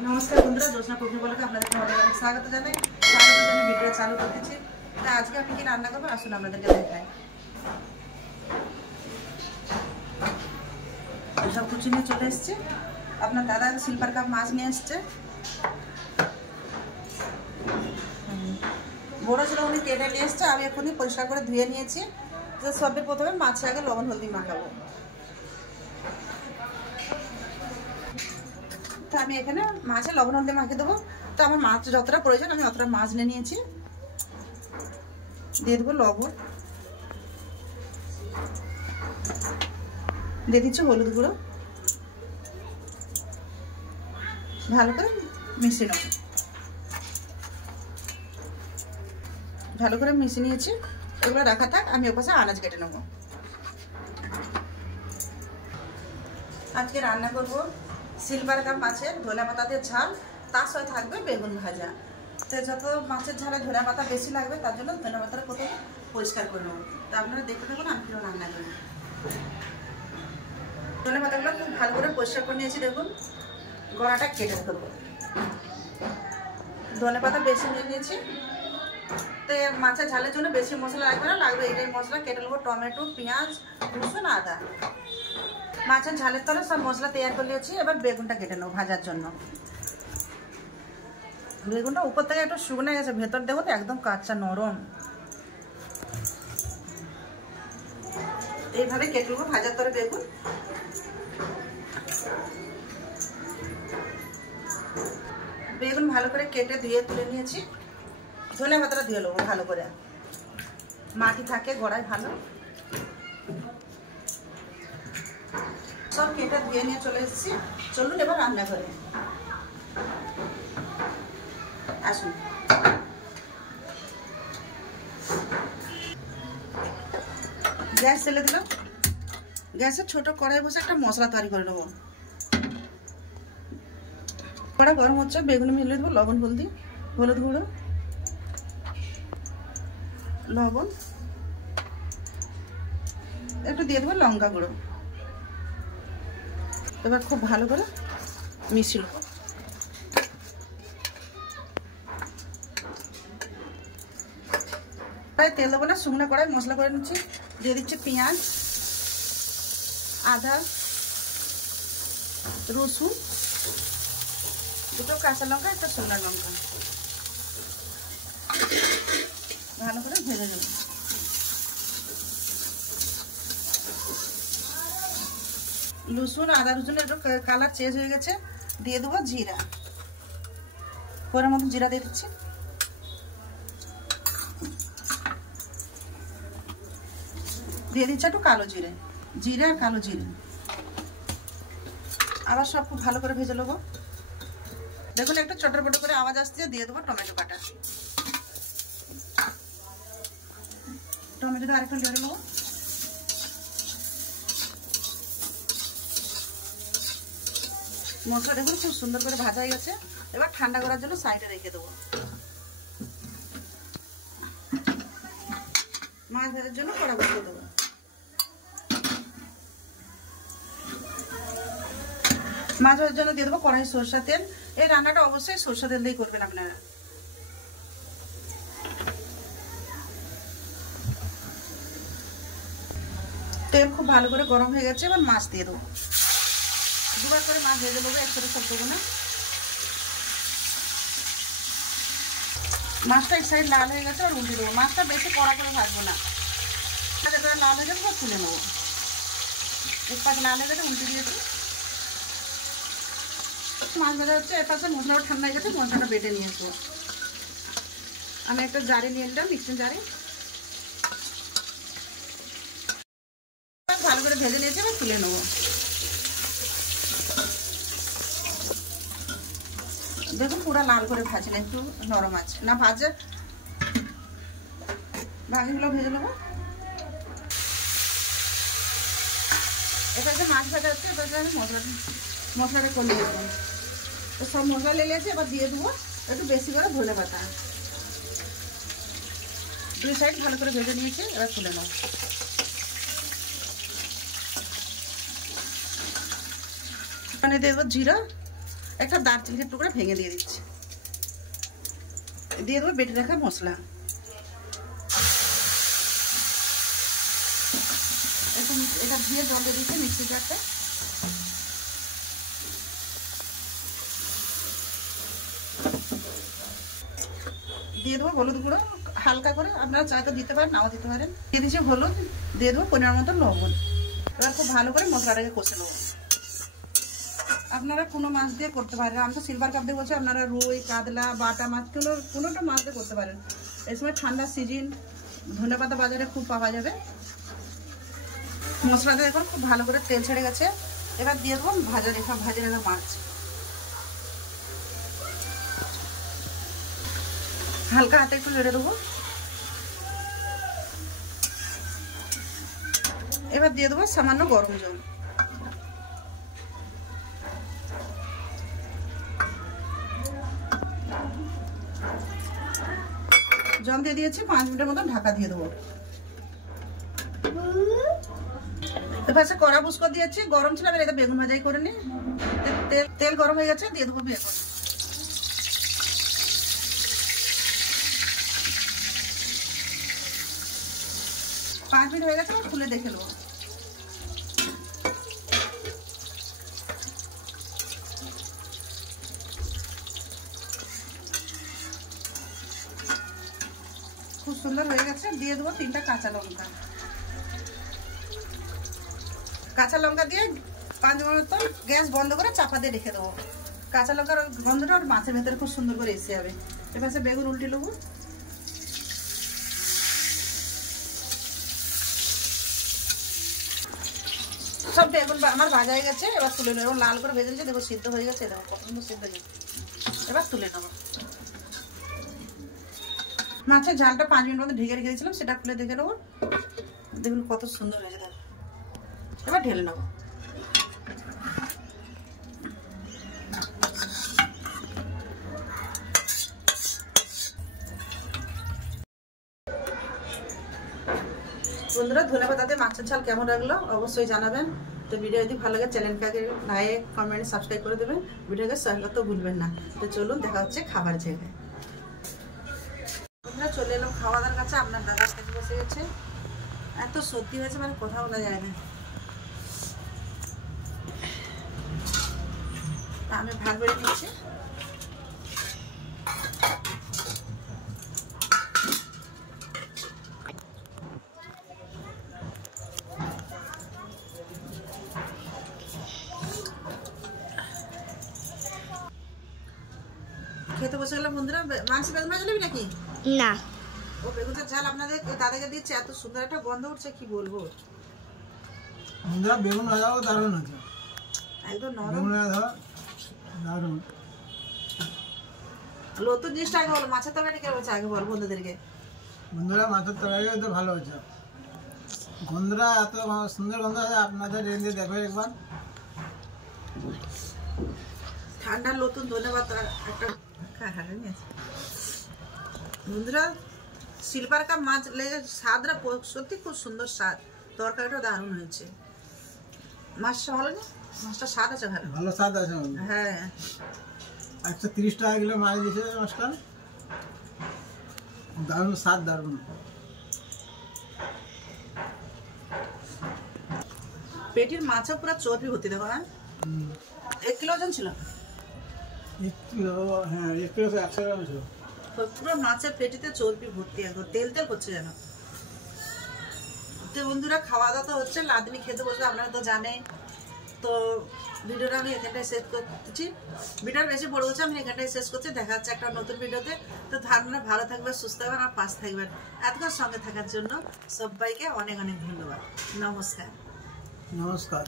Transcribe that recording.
नमस्कार बंधुरा जोशना कुकिंग ब्लगे আপনাদেরকে অনেক স্বাগত জানাই। ভিডিও চালু করতেছি। তা আজকে আমি কি রান্না করব আসুন আপনাদেরকে দেখাই। সব কিছু নিয়ে চলে এসেছে। আপনার দাদা সিলভার কাপ মাছ নিয়ে এসেছে। বড় ছিল উনি কেটে নিয়ে এসেছে। আমি এখনই পরিষ্কার করে ধুয়ে নিয়েছি। যে সবের প্রথমে মাছে আগে লবণ হলদি মাখাবো। তো আমি এখানে মাছে লবণ হলদি মাখিয়ে দেবো। তো আমার মাছ যতটা প্রয়োজন আমি অতটা মাছ নিয়ে নিয়েছি। দিয়ে দেবো লবণ, দিয়ে দিচ্ছি হলুদ গুঁড়ো, ভালো করে মিশিয়ে নেব। ভালো করে মিশিয়ে নিয়েছি। এগুলো রাখা থাক, আমি ওপাশে আনাজ কেটে নেব। আজকে রান্না করব সিলভার কাপ মাছের ধনে পাতা দিয়ে ঝাল, তার সাথে থাকবে বেগুন ভাজা। তো যত মাছের ঝালে ধনে পাতা বেশি লাগবে তার জন্য ধনে পাতাটা প্রথমে পরিষ্কার করে নেব। তো আপনারা দেখতে থাকুন আমি কিরকম রান্না করি। ধনে পাতাগুলো খুব ভালো করে পরিষ্কার করে নিয়েছি। দেখুন গড়াটা কেটে করবো। ধনে পাতা বেশি নিয়ে নিয়েছি। তো মাছের ঝালের জন্য বেশি মশলা লাগবে না, লাগবে এটাই মশলা। কেটে নেবো টমেটো, পেঁয়াজ, রসুন, আদা। মাছের ঝালের তলে সব মশলা তৈরি করে নিয়েছি। এবার বেগুনটা কেটে নেবো ভাজার জন্য। বেগুনটা উপর থেকে একটু শুকনো গেছে, ভেতর দেখুন একদম কাঁচা নরম। এইভাবে কেটে নেবো ভাজার তলে বেগুন। বেগুন ভালো করে কেটে ধুয়ে তুলে নিয়েছি। ধনে পাতাটা ধুয়ে নেবো ভালো করে, মাটি থাকে গোড়ায় ভালো। সব কেটে ধুয়ে নিয়ে চলে এসেছি। চলুন এবার রান্না করে আসুন। গ্যাস জ্বেলে দিলাম। গ্যাসে ছোট কড়াই বসে একটা মশলা তৈরি করে নেবো। কড়া গরম হচ্ছে, বেগুন মিলে দেবো লবণ হলদি, হলুদ গুঁড়ো, লবণ, একটু দিয়ে দেবো লঙ্কা গুঁড়ো। এবার খুব ভালো করে মিশিয়ে নেবো। প্রায় তেল দেবো না, শুকনো কড়াই মশলা করে নিচ্ছি। দিয়ে দিচ্ছি পেঁয়াজ, আদা, রসুন, দুটো কাঁচা লঙ্কা, একটা শুকনো লঙ্কা। ভালো করে ভেজে নেব। রসুন আদা রসুনের একটু কালার চেঞ্জ হয়ে গেছে। দিয়ে দেবো জিরা, পরের মতো জিরা দিয়ে দিচ্ছি। দিয়ে দিচ্ছি একটু কালো জিরে, জিরে আর কালো জিরে। আবার সব খুব ভালো করে ভেজে নেবো। দেখুন একটু চটরপট করে আওয়াজ আসছে। দিয়ে দেবো টমেটো কাটা। টমেটোটা আরেকটু নেড়ে নেবো। মশলা দেখুন খুব সুন্দর করে ভাজা হয়ে গেছে। এবার ঠান্ডা করার জন্য সাইডে রেখে দেবো। মাছ ভাজার জন্য কড়া বসিয়ে দেবো। মাছ ভাজার জন্য দিয়ে দেবো কড়াই সরষা তেল। এই রান্নাটা অবশ্যই সরষা তেল দিয়েই করবেন আপনারা। তেল খুব ভালো করে গরম হয়ে গেছে। এবার মাছ দিয়ে দেবো। দুবার করে মাছ ভেজে দেবো, একসাথে সব দেবো না। মাছটা এক সাইড লাল হয়ে গেছে, আর উল্টে দেবো। মাছটা বেশি কড়া করে ভাজবো না, লাল হয়ে যাবে তুলে নেবো। এক পাশে লাল হয়ে গেছে, উল্টে দিয়েছি। মাছ ভাজা হচ্ছে, এর পাশে মশলাটা ঠান্ডা হয়ে গেছে। মশলাটা বেটে নিয়ে আসবো। আমি একটা জারে নিয়ে নিলাম, মিক্সিং জারে। ভালো করে ভেজে নিয়েছি, এবার তুলে নেবো। দেখুন পুরো লাল করে ভাজি না, একটু নরম আছে না ভাজে। ভাজিগুলো ভেজে নেবো। এবার মাছ ভাজা হচ্ছে, এবার আমি মশলাটা করে নিয়ে আসবো। তো সব মশলা লেগেছে। এবার দিয়ে দেবো একটু বেশি করে ধনে পাতা। দুই সাইড ভালো করে ভেজে নিয়েছি, এবার তুলে নেবো। এখানে দেবো জিরা, একটা দারচিনির টুকরা ভেঙে দিয়ে দিচ্ছি, দিয়ে দেবো বেটে রাখা মশলা। এটা ধুয়ে জল দিয়ে দিচ্ছি মিক্সি জারটা। দিয়ে দেবো হলুদ গুঁড়ো হালকা করে, আপনারা চাইতে দিতে পারেন নাও দিতে পারেন। দিয়ে দিচ্ছি হলুদ, দিয়ে দেবো পরিমাণ মতো লবণ। এবার খুব ভালো করে মশলাটাকে কষে নেবো। আপনারা কোনো মাছ দিয়ে করতে পারেন, আমি তো সিলভার কাপ দিয়ে বলছি, আপনারা রুই কাতলা বাটা মাছ কোনোটা মাছ দিয়ে করতে পারেন। এই সময় ঠান্ডার সিজন, ধনেপাতা বাজারে খুব পাওয়া যাবে। মশলাটা এখন খুব ভালো করে তেল ছেড়ে গেছে। এবার দিয়ে দেবো ভাজা রাখা মাছ, হালকা হাতে একটু নেড়ে দেবো। এবার দিয়ে দেবো সামান্য গরম জল। জল দিয়ে দিয়েছি, 5 মিনিটের মতো ঢাকা দিয়ে দেবো। এবার কড়া বুস করে দিয়েছি, গরম ছিল। এবার এটা বেগুন ভাজাই করে নি। তেল গরম হয়ে গেছে, দিয়ে দেবো বেগুন। পাঁচ মিনিট হয়ে গেছে, খুলে দেখে নেবো। খুব সুন্দর হয়ে গেছে। দিয়ে দেবো 3টা কাঁচা লঙ্কা। কাঁচা লঙ্কা দিয়ে 5 মিনিট মতো গ্যাস বন্ধ করে চাপা দিয়ে রেখে দেবো। কাঁচা লঙ্কার গন্ধটা ওর মাছের ভেতরে খুব সুন্দর করে এসে যাবে। এবার বেগুন উল্টে নেবো। সব বেগুন আমার ভাজা হয়ে গেছে, এবার তুলে নেবো। লাল করে ভেজে নিয়েছে, দেখো সিদ্ধ হয়ে গেছে। দেখো কত সুন্দর সিদ্ধ হয়ে গেছে। এবার তুলে নেবো। মাছের ঝালটা 5 মিনিট মতো ঢেকে রেখে দিয়েছিলাম, সেটা খুলে দেখে নেবো। দেখুন কত সুন্দর হয়েছে। দেখো এবার ঢেলে নেবো। বন্ধুরা, ধনেপাতাতে মাছের ঝাল কেমন লাগলো অবশ্যই জানাবেন। তো ভিডিও যদি ভালো লাগে চ্যানেলটাকে লাইক কমেন্ট সাবস্ক্রাইব করে দেবেন। ভিডিওকে শেয়ার করতে ভুলবেন না। তো চলুন, দেখা হচ্ছে খাবার জায়গায়। বন্ধুরা, চলে এলাম খাওয়া দাওয়ার কাছে। আপনার দাদার কাছে বসে গেছে। এত সর্দি হয়েছে, মানে কথা বলা যায় না। আমি ভাগ বেড়ে নিচ্ছি। খেতে বসে গেলাম বন্ধুরা। মাংস বেগুন ভাজা নেবি নাকি? না, ও বেগুনের ঝাল আপনাদের দাদাকে দিচ্ছে, এত সুন্দর একটা গন্ধ উঠছে, কি বলবো। বন্ধুরা, বেগুন ভাজাও দারুণ আছে, একদম নরম। বেগুন ভাজা দারুণ। নতুন জিনিসটা আগে বল, মাছের তরকারি কে বলছে আগে বল বন্ধুদেরকে। বন্ধুরা, মাছের তরকারি তো ভালো হচ্ছে। গন্ধটা এত সুন্দর গন্ধ আছে, আপনাদের রেঞ্জে দেখো একবার। ঠান্ডার নতুন ধন্যবাদ একটা বন্ধুরা। সিলভার কাপ মাছ লেগে স্বাদটা সত্যি খুব সুন্দর স্বাদ। তরকারিটা দারুণ হয়েছে। মাছটা ভালো না? মাছটা স্বাদ আছে ভালো, ভালো স্বাদ আছে। হ্যাঁ, 130 টাকা কিলো মাছ দিচ্ছে মাছটা। দারুণ স্বাদ, দারুণ। পেটির মাছও পুরো চর্বি ভর্তি। দেখো, হ্যাঁ 1 কিলো ওজন ছিল। 1 কিলো, হ্যাঁ 1 কিলো 100 গ্রাম ছিল। পুরো মাছের পেটিতে চর্বি ভর্তি, একদম তেল তেল করছে যেন। তো বন্ধুরা, খাওয়া দাওয়া তো হচ্ছে, লাদনি খেতে বসবে, আপনারা তো জানেন। তো ভিডিওটা আমি এখানটায় শেষ করতেছি। ভিডিওটা বেশি বড় হচ্ছে, আমি এখানটায় শেষ করছি। দেখা যাচ্ছে একটা নতুন ভিডিওতে। তো আপনারা ভালো থাকবেন, সুস্থ থাকবেন আর পাশে থাকবেন। এতক্ষণ সঙ্গে থাকার জন্য সবাইকে অনেক অনেক ধন্যবাদ। নমস্কার। নমস্কার।